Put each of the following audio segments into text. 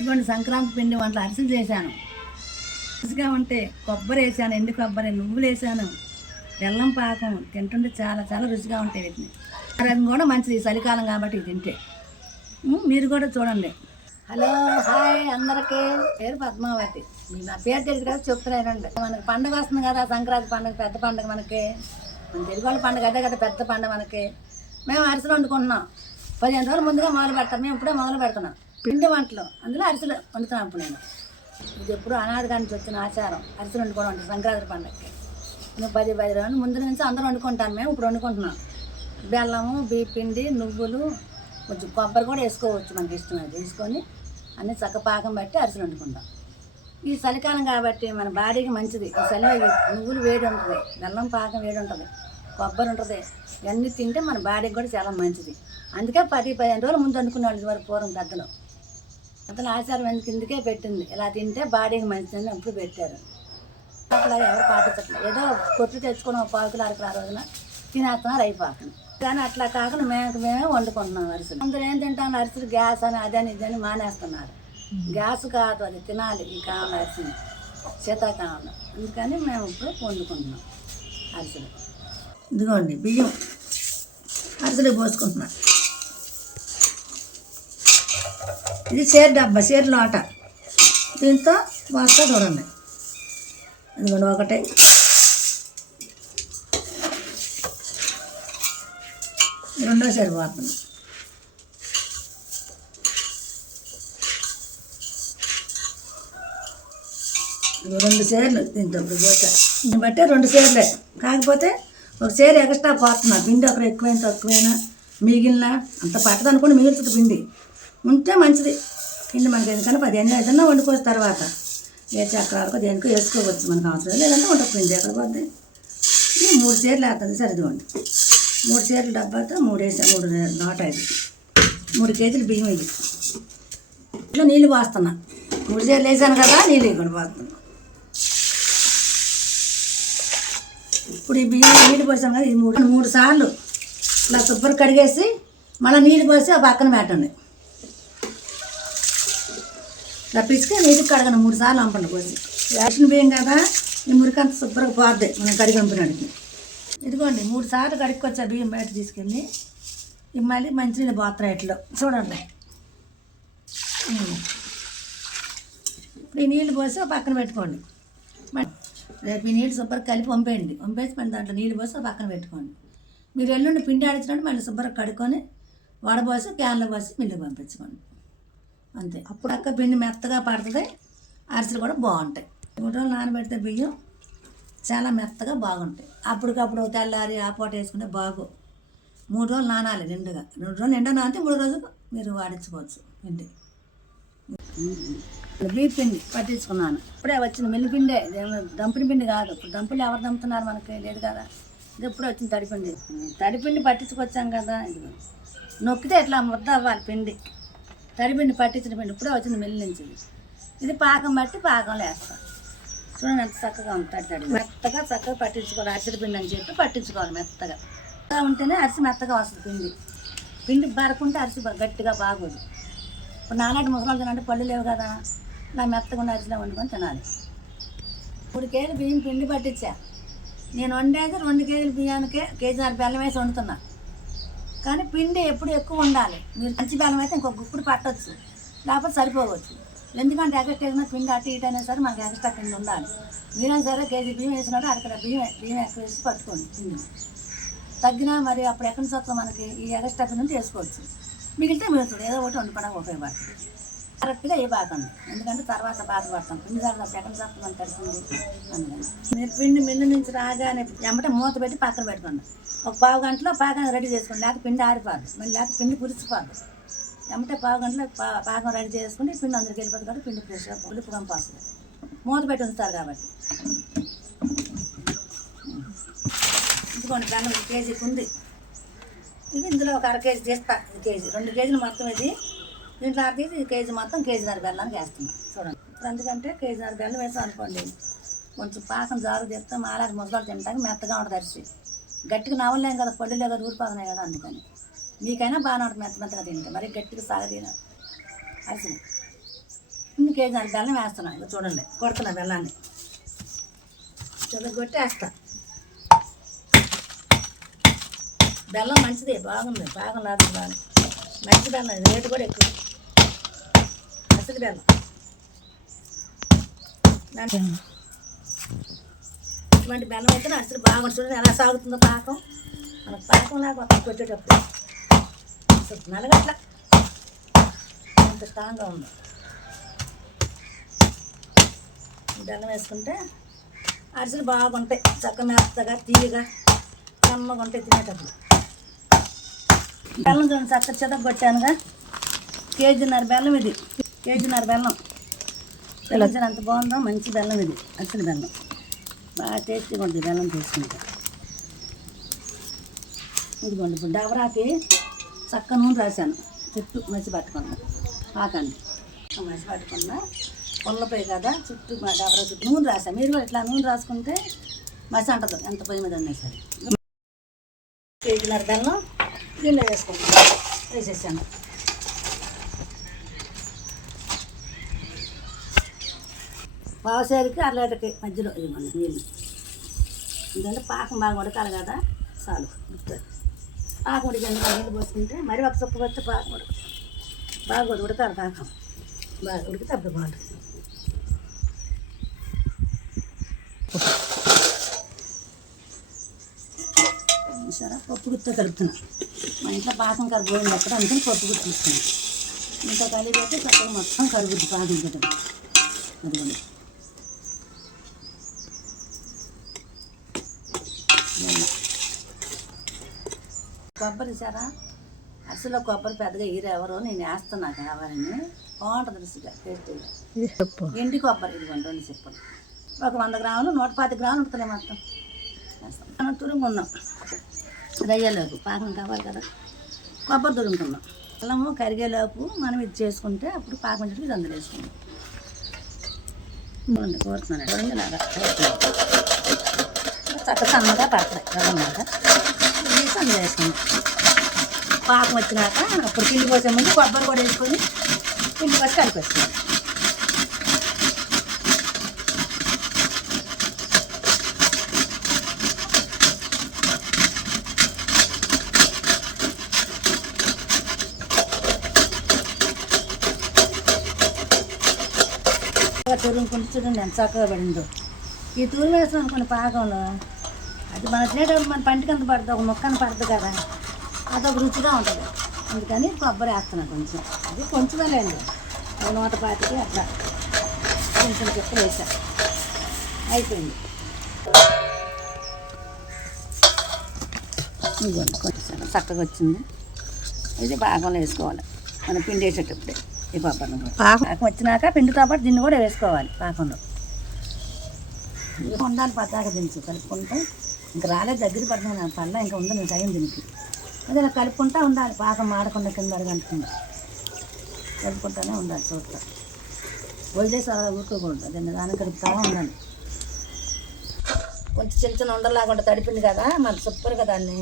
ఇదిగోండి సంక్రాంతి పిండి వంటలు అరిసెలు చేశాను. రుచిగా ఉంటే కొబ్బరి వేసాను ఎండు కొబ్బరి? నువ్వులు వేసాను బెల్లం పాకం తింటుంటే చాలా చాలా రుచిగా ఉంటాయి వీటిని. ఆరోగ్యం కూడా మంచిది. చలికాలం కాబట్టి తింటే. మీరు కూడా చూడండి. హలో హాయ్ అందరికీ. పేరు పద్మావతి. మీ నా పేరు తెలుసు కదా చెప్తున్నానండి మనకి పండుగ వస్తుంది కదా సంక్రాంతి పండుగ పెద్ద పండుగ మనకి. మన తెలుగు వాళ్ళ పండుగ అదే కదా పెద్ద పండుగ మనకి. మేము అరిసెలు వండుకుంటున్నాం. పదిహేను రోజులు ముందుగా మొదలు పెడతాం. మేము ఇప్పుడే మొదలు పెడుతున్నాం. పిండి వంటలు. అందులో అరిసెలు వండుతున్నాను ఇప్పుడు నేను. ఇది ఎప్పుడు అనాదిగా నుంచి వచ్చిన ఆచారం. అరిసెలు వండుకోవడం అంటే సంక్రాంతి పండుగకి నువ్వు పది పది రోజులు ముందు నుంచి అందరూ వండుకుంటాం మేము ఇప్పుడు వండుకుంటున్నాం. బెల్లము బియ్య పిండి నువ్వులు కొంచెం కొబ్బరి కూడా వేసుకోవచ్చు మనకి ఇష్టమైనది. వేసుకొని అన్ని చక్క పాకం బట్టి అరిసెలు వండుకుంటాం. ఈ చలికాలం కాబట్టి మన బాడీకి మంచిది. ఈ చలిలో నువ్వులు వేడి ఉంటుంది బెల్లం పాకం వేడి ఉంటుంది కొబ్బరి ఉంటుంది. ఇవన్నీ తింటే మన బాడీకి కూడా చాలా మంచిది. అందుకే పది పదిహేను రోజులు ముందు అనుకునేవాళ్ళు ఇదివరకు పూర్వం పెద్దలు. అతను ఆచారం ఎందుకు? కిందకే పెట్టింది. ఇలా తింటే బాడీకి మంచిదని అప్పుడు పెట్టారు. అట్లా ఎవరు పాటించట్లేదు. ఏదో కొట్టు తెచ్చుకుని ఒక పాకులు అరకులు ఆ రోజున తినేస్తున్నారు అయిపోతుంది. కానీ అట్లా కాకుండా మేము మేమే వండుకుంటున్నాం అరిసెలు. అందరూ ఏం తింటాం అరిసెలు గ్యాస్ అని అదని ఇదని మానేస్తున్నారు. గ్యాస్ కాదు అది తినాలి ఈ కాలం అరిసెలు. శీతాకాలంలో అందుకని మేము ఇప్పుడు వండుకుంటున్నాం అరిసెలు. ఇదిగోండి బియ్యం. అరిసెలు పోసుకుంటున్నాం. ఇది షేర్ డబ్బా షేర్ లోట. దీంతో వాస్తా చూడండి. అందుకని ఒకటే. రెండో షేర్ పోతుంది. రెండు చీరలు దీంతో ఇప్పుడు దీన్ని బట్టే రెండు చీరలే. కాకపోతే ఒక చీర ఎక్స్ట్రా పోతున్నా పిండి ఒకరు ఎక్కువైనా తక్కువైనా మిగిలిన అంత పట్టదనుకోండి మిగులుతుంది పిండి. ఉంటే మంచిది. పిండి మనకి ఎందుకంటే పదిహేను ఏదన్నా వండుకోవచ్చు తర్వాత. ఏ వరకు దేనికో వేసుకోవచ్చు. మనకు అవసరం లేదంటే వండుకుంది పిండి ఎక్కడ పోద్ది? మూడు చీరలు వేస్తుంది సరిదివ్వండి మూడు చీరలు డబ్బాతో మూడు వేసా మూడు నోట ఐదు. మూడు కేజీలు బియ్యం ఇది ఇట్లా నీళ్ళు పోస్తున్నా. మూడు చీరలు వేసాను కదా నీళ్ళు ఇక్కడ పోస్తున్నా. ఇప్పుడు ఈ బియ్యం నీళ్ళు పోసాం కదా ఈ మూడు. మూడు సార్లు ఇలా శుభ్రం కడిగేసి మళ్ళీ నీళ్ళు పోసి ఆ పక్కన పెట్టండి. ఇలా నీటికి కడగను మూడు సార్లు అంపండి పోసి. రేషన్ బియ్యం కదా ఈ మురికంత శుభ్రంగా పోద్ది మనం కడిగి పంపినాడికి ఇదిగోండి మూడు సార్లు కడుక్కొచ్చా బియ్యం బయట తీసుకెళ్ళి ఇవి మళ్ళీ మంచినీళ్ళు పోతాయి ఇట్లో చూడండి. ఇప్పుడు ఈ నీళ్ళు పోసి పక్కన పెట్టుకోండి. మ- రేపు ఈ నీళ్ళు శుభ్రంగా కలిపి పంపేయండి పంపేసి మళ్ళీ దాంట్లో నీళ్ళు పోసి పక్కన పెట్టుకోండి. మీరు ఎల్లుండి పిండి ఆడించినట్టు మళ్ళీ శుభ్రంగా కడుక్కొని వడబోసి క్యాన్లో పోసి మిల్లుకి పంపించుకోండి. అంతే. అప్పుడు అక్క పిండి మెత్తగా పడుతుంది. అరిసెలు కూడా బాగుంటాయి. మూడు రోజులు నానబెడితే బియ్యం చాలా మెత్తగా బాగుంటాయి. అప్పటికప్పుడు తెల్లారి ఆ పూట వేసుకుంటే బాగు. మూడు రోజులు నానాలి నిండుగా. రెండు రోజులు నిండా నానితే మూడు రోజులు మీరు వాడించుకోవచ్చు పిండి. బీప్ పిండి పట్టించుకున్నాను. ఇప్పుడే వచ్చింది మెల్లిపిండే దంపిడి పిండి కాదు. ఇప్పుడు దంపులు ఎవరు దంపుతున్నారు మనకి? లేదు కదా? ఇది ఇప్పుడే వచ్చింది తడిపిండి తడిపిండి పట్టించుకొచ్చాం కదా. ఇది నొక్కితే ఇట్లా ముద్ద అవ్వాలి పిండి? తడిపిండి పట్టించిన పిండి ఇప్పుడే వచ్చింది మిల్లి నుంచి. ఇది. పాకం బట్టి పాకంలో వేస్తాం. చూడండి ఎంత చక్కగా ఉంది తడి తడి. మెత్తగా చక్కగా పట్టించుకోవాలి. అరిసెల పిండి అని చెప్పి పట్టించుకోవాలి మెత్తగా. మెత్తగా ఉంటేనే అరిసి మెత్తగా వస్తుంది పిండి. పిండి బరకుంటే అరిసి గట్టిగా బాగోదు. ఇప్పుడు నాలాంటి ముసలాలు తినంటే పళ్ళు లేవు కదా. నా మెత్తగా ఉన్న అరిసిలో వండుకొని తినాలి. మూడు కేజీలు బియ్యం పిండి పట్టించా. నేను వండేది రెండు కేజీల బియ్యానికే కేజీన్నర బెల్లం వేసి వండుతున్నా. కానీ పిండి ఎప్పుడు ఎక్కువ ఉండాలి మీరు మంచి బెల్లం అయితే ఇంకొక గుప్పుడు పట్టవచ్చు లేకపోతే సరిపోవచ్చు. ఎందుకంటే ఎగస్ట్ వేసిన పిండి అటు ఇటు అయినా సరే మనకి ఎక్స్ట్రా పిండి ఉండాలి. మీరైనా సరే కేజీ బియ్యం వేసినట్టు అక్కడ బియ్యం బియ్యం ఎక్కువ వేసి పట్టుకోండి పిండి. తగ్గినా మరి అప్పుడు ఎక్కడి నుంచి మనకి ఈ ఎగస్ట్రా పిండి ఉంటే వేసుకోవచ్చు. మిగిలితే మిగులుతుంది ఏదో ఒకటి వండుకోవడానికి ఉపయోగపడుతుంది. కరెక్ట్గా ఏ ఎందుకంటే తర్వాత బాధపడతాం. పిండి దగ్గర సెకండ్ నుంచి అని తడిపింది అందుకని. మీరు పిండి మిల్లు నుంచి రాగానే ఎమ్మటే మూత పెట్టి పక్కన పెట్టుకోండి. ఒక పావు గంటలో పాకం రెడీ చేసుకోండి లేకపోతే పిండి ఆరిపోదు. మళ్ళీ లేకపోతే పిండి పురిచిపోదు ఎమ్మటే పావు గంటలో పా- పాకం రెడీ చేసుకుని పిండి అందరికి వెళ్ళిపోతుంది కాబట్టి పిండి ఫ్రెష్గా పులుపు కంపొస్తుంది మూత పెట్టి ఉంచుతారు కాబట్టి. ఇదిగోండి బెల్లం కేజీకి ఉంది ఇది ఇందులో ఒక అర కేజీ తీస్తా. కేజీ. రెండు కేజీలు మొత్తం ఇది. దీంట్లో అర కేజీ కేజీ మొత్తం కేజీన్నర బెల్లానికి వేస్తున్నాం చూడండి. ఇప్పుడు ఎందుకంటే కేజీన్నర బెల్లం వేసాం అనుకోండి కొంచెం పాకం జారు తెస్తే మాలాగా ముసలాలు తినడానికి మెత్తగా ఉంటుంది అరిసి. గట్టిగా నవ్వలేం కదా పళ్ళులే కదా ఊరిపోతున్నాయి కదా అందుకని. మీకైనా బాగానే ఉంటుంది మెత్త మెత్తగా తింటే మరి గట్టిగా సాగదీన అరిసి. ఇన్ని కేజీ బెల్లం వేస్తున్నాను ఇక చూడండి కొడుతున్నా బెల్లాన్ని. చదువుకొట్టి వేస్తా బెల్లం మంచిది బాగుంది బాగా లేదు బాగా మంచి బెల్లం రేటు కూడా ఎక్కువ. బెల్లం. ఇటువంటి బెల్లం అయితే అసలు బాగుంటుంది చూడండి ఎలా సాగుతుందో పాకం. మనకు పాకం లాగా వస్తుంది కొట్టేటప్పుడు. అసలు నలగట్ల. ఎంత స్ట్రాంగ్గా ఉందో. బెల్లం వేసుకుంటే అరిసెలు బాగుంటాయి చక్క మెత్తగా తీయగా కమ్మగా ఉంటాయి తినేటప్పుడు. బెల్లం చూడండి చక్క చెదకు కొట్టానుగా. కేజీన్నర బెల్లం ఇది. కేజీన్నర బెల్లం. చూడండి అంత బాగుందో మంచి బెల్లం ఇది అసలు బెల్లం. బాగా టేస్టీగా ఉంటుంది బెల్లం తీసుకుంటే ఇదిగోండి ఇప్పుడు డబరాకి చక్క నూనె రాశాను. చుట్టూ మసి పట్టుకున్నా పాకాన్ని మసి పట్టుకున్నా పుల్లపోయి కదా చుట్టూ మా డబరా చుట్టూ నూనె రాశాను మీరు కూడా ఇట్లా నూనె రాసుకుంటే మసి అంటదు ఎంత పొయ్యి మీద ఉన్నాయి సరే. కేజీన్నర బెల్లం దీనిలో వేసుకుంటాను వేసేసాను. పావుసేరికి అర లీటర్కి మధ్యలో ఇవ్వండి నీళ్ళు. ఎందుకంటే పాకం బాగా ఉడకాలి కదా చాలు. పాకం ఉడికండి నీళ్ళు పోసుకుంటే మరి ఒక సొప్పు వచ్చి పాకం ఉడక బాగా ఉడకాలి పాకం. బాగా ఉడికితే అప్పుడు బాగుంటుంది. సరే పప్పు గుత్త కలుపుతున్నా. మా ఇంట్లో పాకం కరిగిపోయింది అక్కడ అందుకని పప్పు గుత్త తీసుకున్నాను ఇంత కలిపి చక్కగా మొత్తం కరుగుద్ది పాకం పెట్టడం అదిగోండి. కొబ్బరి సారా అసలు కొబ్బరి పెద్దగా ఎవరో. నేను వేస్తున్నా కావాలని. బాగుంటుంది రుచిగా టేస్టీగా. ఎండి కొబ్బరి ఇదిగోండి రెండు చెప్పలు ఒక వంద గ్రాములు నూట పాతి గ్రాములు ఉంటుంది మొత్తం. మనం తురుముకున్నాం రయ్యేలోపు. పాకం కావాలి కదా. కొబ్బరి తురుముకున్నాం అల్లము కరిగేలోపు మనం ఇది చేసుకుంటే అప్పుడు పాకం చుట్టూ ఇది అందులో చూడండి కోరుతున్నాను. చక్క సన్నగా పడతాయి. తీసి అందులో వేసుకుందాం పాకం వచ్చినాక అప్పుడు పిండి పోసే ముందు కొబ్బరి కూడా వేసుకొని పిండి పోసి కలిపేసుకోవాలి తురుముకుంటే చూడండి ఎంత చక్కగా పడిందో. ఈ తురుము వేసాం అనుకోండి పాకంలో అది మన తినేటప్పుడు మన పంటికి అంత పడుతుంది ఒక మొక్కన పడుతుంది కదా అదొక రుచిగా ఉంటుంది. అందుకని కొబ్బరి వేస్తున్నాను కొంచెం. అది కొంచెమే లేండి నూట పాతికి అట్లా. కొంచెం చెప్పులు వేసా. అయిపోయింది. ఇదిగోండి కొంచెం చక్కగా వచ్చింది. ఇది పాకంలో వేసుకోవాలి. మనం పిండి వేసేటప్పుడే ఈ పాపను పాకం? వచ్చినాక పిండితో పాటు దీన్ని కూడా వేసుకోవాలి పాకంలో. ఇది ఉండాలి పతాక దినుసు కలుపుకుంటే ఇంకా రాలేదు దగ్గర పడుతుంది పళ్ళ ఇంకా ఉంది నేను టైం దీనికి అదే ఇలా కలుపుకుంటా ఉండాలి పాకం మాడకుండా కింద అడగంటుంది కలుపుకుంటానే ఉండాలి చోట్ల. వదిలేసి అలా ఊరుకోకూడదు దాన్ని దాన్ని కలుపుతా ఉండాలి. కొంచెం చిన్న చిన్న ఉండలాగా తడిపింది కదా మన సూపర్గా దాన్ని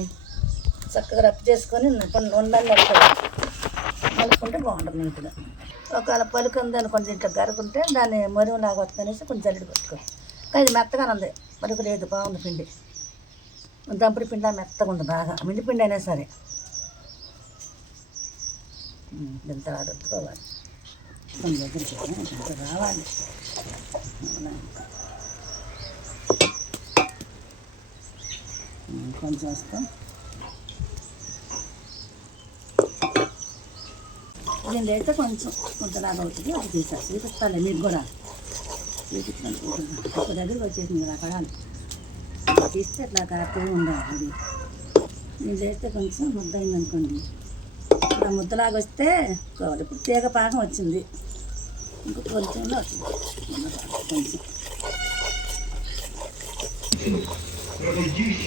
చక్కగా రప్పు చేసుకొని కొన్ని ఉండాలి కలుపుకుంటే బాగుంటుంది నీట్గా. ఒకవేళ పలుకు ఉంది ఇంట్లో ఇట్లా గరుకుంటే దాన్ని మరువులాగా వస్తుందనేసి కొంచెం జల్లెడ పెట్టుకో. కానీ ఇది మెత్తగానే ఉంది పలుకు లేదు బాగుంది పిండి. దంపుడు పిండి మెత్తగా ఉంది బాగా. మిండిపిండి అయినా సరే. ఉమ్, అడుక్కోవాలి కొంచెం దగ్గరికి కొంచెం రావాలి. కొంచెం వస్తాం. దీనిలో అయితే కొంచెం లాగా అవుతుంది అది తీసారు చూపిస్తాను మీకు కూడా. చూపిస్తాను ఒక దగ్గరికి వచ్చేసింది కదా పడాలి. తీస్తే ఇట్లా కాస్తూ ఉండాలి అది దీనిలో అయితే కొంచెం ముద్ద అయింది అనుకోండి ఇలా ముద్దలాగా వస్తే కావాలి ఇప్పుడు తీగ పాకం వచ్చింది ఇంకో వచ్చింది కొంచెం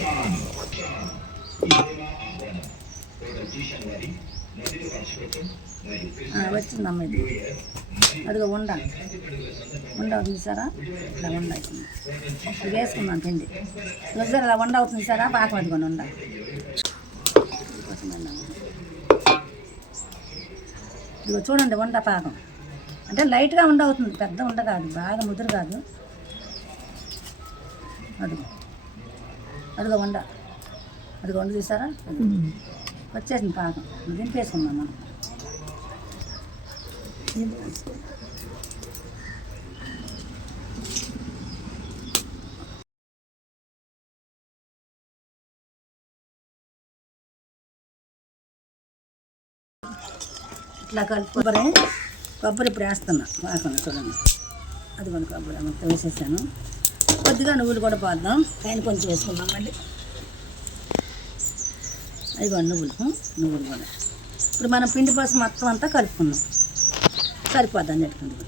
ఆ, వచ్చిందమ్మ ఇది. అదిగో ఉండ. ఉండ అవుతుంది సారా ఇలా ఉండ అవుతుంది ఇది వేసుకున్నాం పిండి. ఒకసారి అలా ఉండ అవుతుంది సారా? పాకం అదిగోండి ఉండ. ఇదిగో చూడండి వంట పాకం. అంటే లైట్గా ఉండవుతుంది పెద్ద ఉండ కాదు. బాగా ముదురు కాదు. అదిగో. అదిగో వండ అదిగో వండ చూసారా వచ్చేసింది పాకం. దింపేసుకుందాం మనం. ఇట్లా కలిపి కొబ్బరి కొబ్బరి ఇప్పుడు వేస్తున్నా. పాకంలో చూడండి. అది కొన్ని కొబ్బరి మొత్తం వేసేసాను. కొద్దిగా నువ్వులు కూడా పోద్దాం. పైన కొంచెం వేసుకుందాం మళ్ళీ. అదిగో నువ్వులు. నువ్వులు కూడా. ఇప్పుడు మనం పిండి కోసం మొత్తం అంతా కలుపుకుందాం. సరిపోద్ది అన్నిటికంటే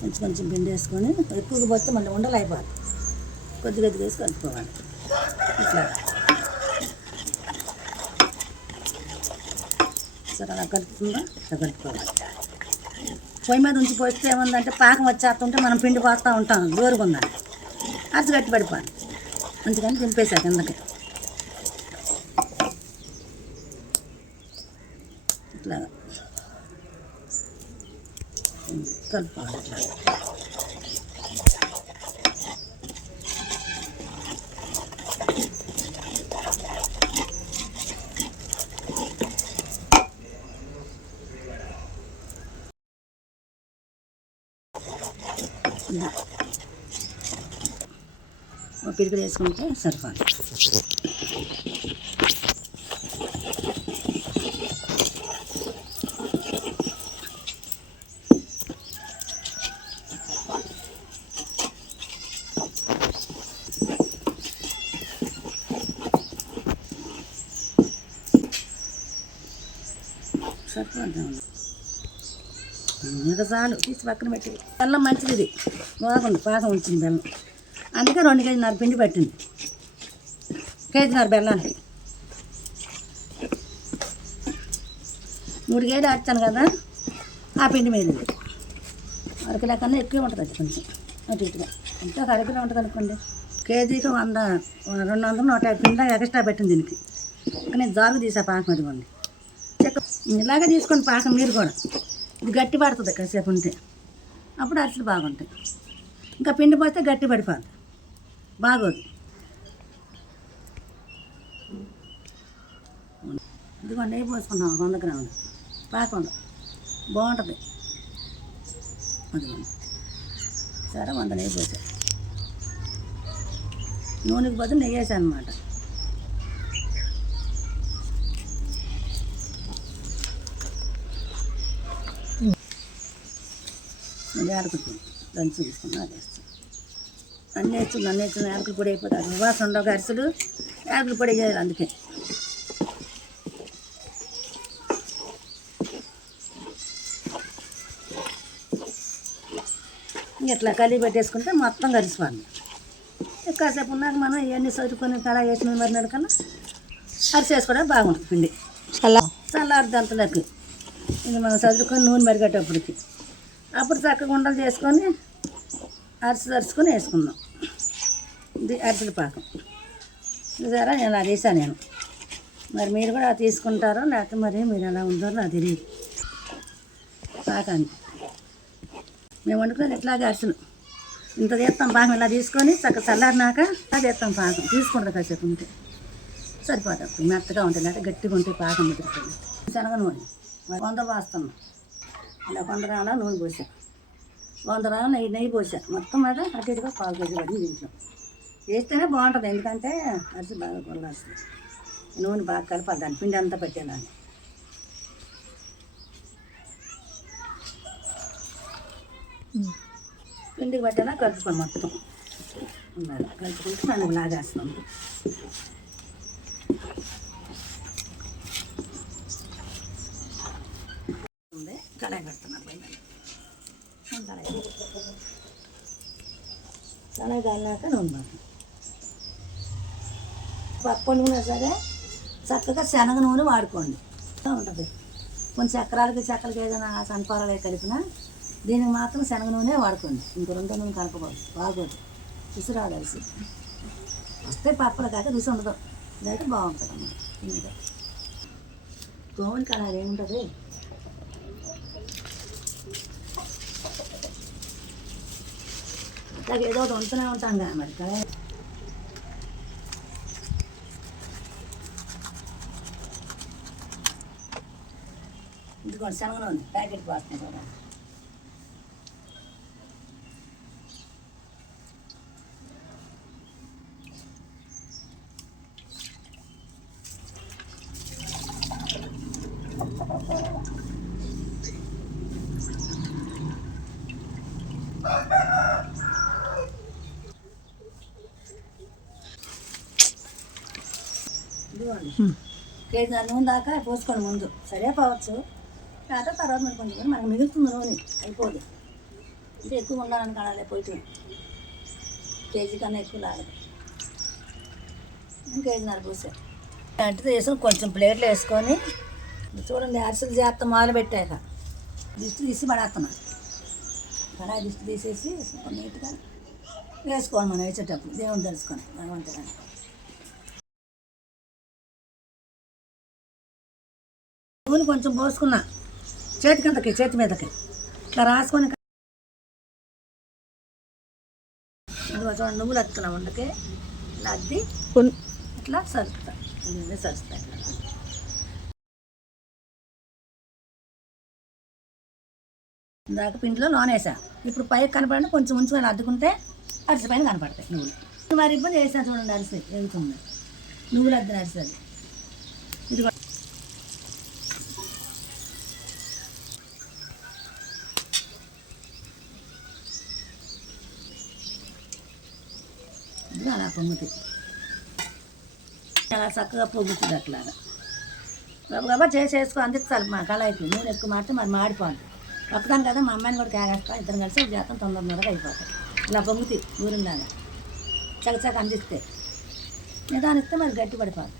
కొంచెం కొంచెం పిండి వేసుకొని ఎక్కువగా పోతే మళ్ళీ ఉండలు అయిపోద్ది కొద్ది కొద్దిగా వేసి కలుపుకోవాలి. ఇట్లా. సరే అలా కలుపుకుందా. అలా కలుపుకోవాలి. పొయ్యి మీద ఉంచి పోస్తే ఏముందంటే పాకం వచ్చేస్తుంటే మనం పిండి పోస్తూ ఉంటాం. దూరంగా అరచి గట్టి పడిపోవాలి. అందుకని దింపేసా కిందకి ఇట్లా కలుపుకోవాలి ఇట్లా ఇలా. ఒక పిడికిలు వేసుకుంటే సరిపోదు. సరిపోద్దాం. ఇంకా చాలు తీసి పక్కన పెట్టి బెల్లం మంచిది బాగుంది పాకం ఉంచింది బెల్లం. అందుకే రెండు కేజీన్నర పిండి పట్టింది. కేజీన్నర బెల్లానికి మూడు కేజీలు వచ్చాను కదా ఆ పిండి మీద. అరకు అరకిలో కన్నా ఎక్కువ ఉంటుంది కొంచెం. అటు ఇటుగా. ఇంకా అరకిలో ఉంటుంది అనుకోండి. కేజీకి వంద రెండు వందలు నూట యాభై పిండి ఎక్స్ట్రా పెట్టింది దీనికి. ఇంకా నేను జాగు తీసా పాకం అదిగోండి. చెక్క ఇలాగే తీసుకోండి పాకం మీరు కూడా. ఇది గట్టి పడుతుంది కాసేపు ఉంటే. అప్పుడు అరిసెలు బాగుంటాయి. ఇంకా పిండి పోస్తే గట్టి పడిపోతుంది బాగోదు. ఇదిగో నెయ్యి పోసుకున్నాం వంద గ్రాములు. పాకుండా బాగుంటుంది. అదిగోండి. సరే వంద నెయ్యి పోసా. నూనెకి బదులు నెయ్యి వేసాను అనమాట జారుకుంటుంది యాలకులు దంచి తీసుకున్నా అది వేస్తాను అన్నీ వేస్తుంది అన్నీ వేస్తుంది. యాలకులు పొడి అయిపోతుంది. ఉపవాసం ఉండవు అరిసెలు. యాలకులు పొడి చేయాలి అందుకే. ఇట్లా కలిగి పెట్టేసుకుంటే మొత్తం కలిసిపోతుంది కాసేపు ఉన్నాక మనం ఇవన్నీ చదువుకొని కళా వేసిన మరి కన్నా అరిసి వేసుకోవడం బాగుంటుంది పిండి. అలా చల్లారుది అంతలోకి ఇది మనం చదువుకొని నూనె మరిగేటప్పటికి. అప్పుడు చక్కగా ఉండలు చేసుకొని అరిసి అరుచుకొని వేసుకుందాం. ఇది అరిసెల పాకం. చూసారా? నేను అలా నేను. మరి మీరు కూడా తీసుకుంటారో లేకపోతే మరి మీరు ఎలా ఉందో నాకు తెలియదు. పాకాన్ని మేము వండుకునేది ఇట్లాగే అరిసెలు ఇంత తీస్తాం పాకం ఇలా తీసుకొని చక్కగా చల్లారినాక అది తీస్తాం పాకం. తీసుకుంటుంది కాసేపు ఉంటే. సరిపోతుంది. అప్పుడు మెత్తగా ఉంటుంది. అంటే గట్టిగా ఉంటే పాకం ముదురుతుంది శనగ నూనె. వంద పోస్తున్నాం. ఇలా వంద రాళ్ళ నూనె పోసాం. వంద రాళ్ళ నెయ్యి నెయ్యి పోసా. మొత్తం మీద అటు ఇటుగా పాలు కేజీ పడింది దీంట్లో వేస్తేనే బాగుంటుంది. ఎందుకంటే అరిసి బాగా కొల్లాస్తుంది నూనె బాగా కలపాలి. దాని పిండి అంతా పెట్టేదాన్ని పిండికి పట్టేలా కలుపుకోండి మొత్తం. ఉండాలి. కలుపుకుంటే మనం లాగేస్తాం ఉంది కళాయి పెడుతున్నాను పైన కళాయి కళాయి నూనె పప్పు సరే చక్కగా శనగ నూనె వాడుకోండి. ఉంటుంది. కొన్ని చక్రాలకి చక్కలకి ఏదైనా సన్ఫారాలు కలిపినా దీనికి మాత్రం శనగ నూనె వాడుకోండి. ఇంకో రెండో నూనె కలపకూడదు. బాగోదు రుచి రాదు వస్తే పప్పులు కాక రుచి ఉండదు. ఇదైతే బాగుంటుంది అన్నమాట తిండిగా గోవుని కలర్ ఏముంటుంది? ఇట్లాగ ఏదో ఒకటి వండుతూనే ఉంటాం కదా మరి. కళాయి ఇదిగోండి శనగ ఉంది ప్యాకెట్ పోస్తుంది కూడా కేజీ నూనె దాకా పోసుకోండి ముందు. సరే పోవచ్చు. కాకపోతే తర్వాత మరి కొంచెం మనకు మిగులుతుంది నూనె. అయిపోదు. ఇంకా ఎక్కువ ఉండాలని కడాలే పోయి కేజీ కన్నా ఎక్కువ లాగదు. కేజీన్నర పూసే. అంటే తీసుకొని కొంచెం ప్లేట్లు వేసుకొని. చూడండి అరిసెలు చేస్తా మొదలు పెట్టాక దిష్టి తీసి పడేస్తున్నా. కడాయి దిష్టి తీసేసి నీట్గా వేసుకోవాలి మనం వేసేటప్పుడు. దేవుని తెలుసుకొని భగవంతుడానికి నూనె కొంచెం పోసుకున్నా. చేతి కిందకి చేతి మీదకి. ఇట్లా రాసుకొని చూడండి నువ్వులు అత్తున్నా ఉండకి ఇలా అద్ది. ఇట్లా సరుస్తాయి ఇట్లా ఇందాక పిండిలో నూనె వేసా. ఇప్పుడు పైకి కనపడండి కొంచెం ఉంచుకొని అద్దుకుంటే అరిసె పైన కనపడతాయి నువ్వులు. మరి ఇబ్బంది వేసా చూడండి అరిసె ఎగుతుంది నువ్వులు అద్దిన అరిసె అది. ఇది పొంగుతాయి చాలా చక్కగా పొంగుతుంది అట్లాగా. గబగబా చేసేసుకో అందిస్తారు మా కళాయికి నూనె ఎక్కువ మారితే మరి మాడిపోదు ఒక్కదాని కదా మా అమ్మాయిని కూడా కేగేస్తా ఇద్దరు కలిసి జాతం తొందరగా అయిపోతాయి. ఇలా పొంగుతాయి ఊరిందాగా చకచక అందిస్తే. నిదానిస్తే మరి గట్టి పడిపోదు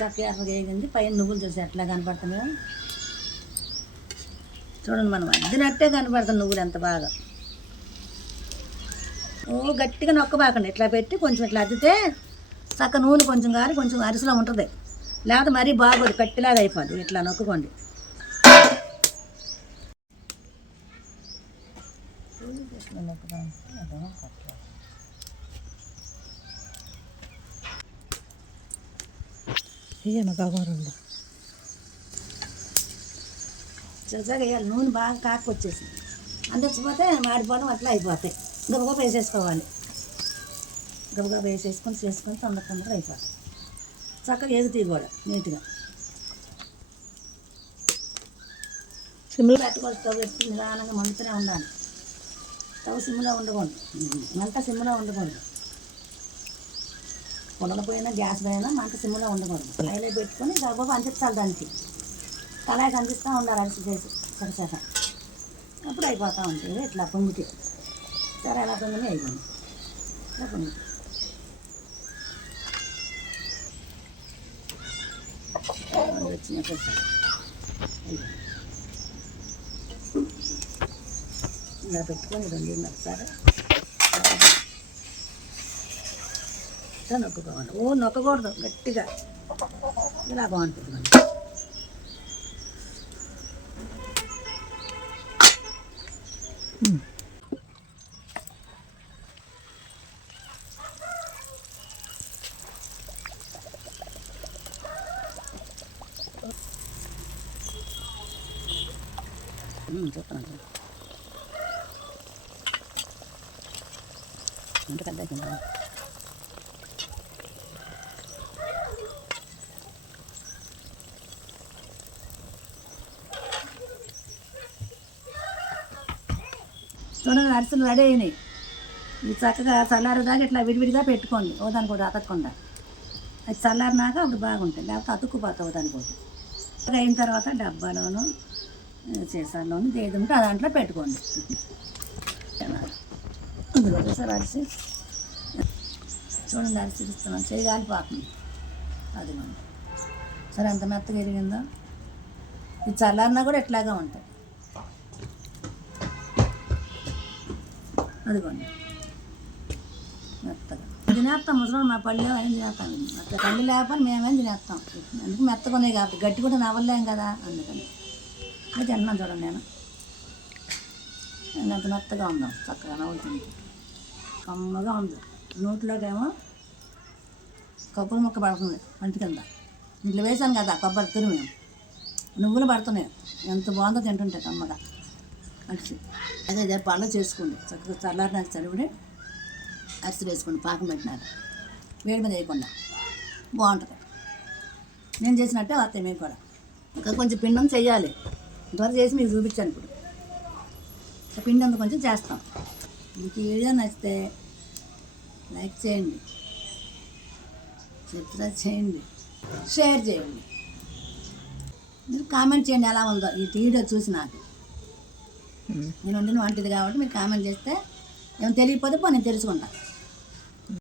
చక్కగా వేగింది పైన నువ్వులు చూసి ఎట్లా కనపడుతున్నాయో. చూడండి మనం అద్దినట్టే కనపడుతుంది నువ్వులు ఎంత బాగా. ఓ గట్టిగా నొక్కబాకండి. ఇట్లా పెట్టి కొంచెం ఇట్లా అద్దితే చక్క నూనె కొంచెం కారి కొంచెం అరిసెలో ఉంటుంది. లేకపోతే మరీ బాగోదు కట్టిలాగా అయిపోద్ది. ఇట్లా నొక్కుకోండి. చక్కగా వేయాలి నూనె బాగా కాకొచ్చేసింది. అందించకపోతే మాడిపోవడం అట్లా అయిపోతాయి. గబగబ వేసేసుకోవాలి. గబగబ వేసేసుకొని చేసుకొని తొందర తొందరగా అయిపోతాయి. చక్కగా ఎగుతాయి కూడా నీట్గా. సిమ్లో పెట్టుకోవాలి స్టవ్ పెట్టి నిదానంగా మండుతూనే ఉండాలి. స్టవ్ సిమ్లో ఉండకూడదు. మంట సిమ్లో ఉండకూడదు. పొడల పోయినా గ్యాస్ పోయినా మంట సిమ్లో ఉండకూడదు. కళాయిలో పెట్టుకొని గబగబా అందించాలి దానికి. కళాయికి కనిపిస్తూ ఉండాలి అరిసి చేసి సరిసేట అప్పుడు అయిపోతూ ఉంటుంది. ఇట్లా పొంగితే. సరే ఎలా పొంగిని అయిపోయింది. ఇట్లా పొంగి ఇలా పెట్టుకొని రెండు ఒకసారి నొక్కుకోవాలి. ఓ నొక్కకూడదు. గట్టిగా. ఇలా బాగుంటుంది మనకి చెప్పండి చూస్తున్నాను పెద్ద చూడండి అరిసెలు రెడీ అయినాయి. ఇవి చక్కగా చల్లారేదాకా ఇట్లా విడివిడిగా పెట్టుకోండి ఓదాని కూడా అతకకుండా. అది చల్లారినాక అప్పుడు బాగుంటాయి లేకపోతే అతుక్కుపోతాయి ఓదాని కూడా. అయిన తర్వాత డబ్బాలోను చేసాలో ఏది ఉంటే ఆ దాంట్లో పెట్టుకోండి. అందులో చూసారు అరిసి? చూడండి అరిసి ఇస్తున్నాను చేయి కాలిపోతుంది అది మనం సరే ఎంత మెత్తగా ఎరిగిందో? ఇది చల్లారినా కూడా ఇట్లాగా ఉంటాయి. అదిగోండి. మెత్తగా. తినేస్తాం ముసలి మా పళ్ళు ఏం తినేస్తాం. పళ్ళు లేకపోతే మేమేం తినేస్తాం. అందుకు ఉన్నాయి కాబట్టి గట్టి కూడా నవ్వలేం కదా. అందుకని. అది తిన్నాను చూడండి నేను. ఎంత మెత్తగా ఉందో చక్కగా నవ్వుతుంది కమ్మగా ఉంది. నోట్లోకేమో కొబ్బరి ముక్క పడుతుంది పంటి కింద. ఇంట్లో వేసాను కదా కొబ్బరి తురిమి. నువ్వులు పడుతున్నాయి. ఎంత బాగుందో తింటుంటే కమ్మగా. అరిసి. అదే అదే పండుగ చేసుకోండి చక్కగా చల్లారినాక చదివిడి అరిసి వేసుకోండి పాకం పెట్టినారు. వేడి మీద వేయకుండా. బాగుంటుంది. నేను చేసినట్టే వస్తాయి మేము కూడా. ఇంకా కొంచెం పిండం చెయ్యాలి. ఇంతవరకు చేసి మీకు చూపించాను ఇప్పుడు. పిండి అంత కొంచెం చేస్తాం. మీకు ఈ వీడియో నచ్చితే లైక్ చేయండి. సబ్స్క్రైబ్ చేయండి. షేర్ చేయండి. మీరు కామెంట్ చేయండి ఎలా ఉందో. ఈ వీడియో చూసి నాకు. నేను వండిన వంటిది కాబట్టి మీరు కామెంట్ చేస్తే ఏమైనా తెలియకపోతే పో నేను తెలుసుకుంటా.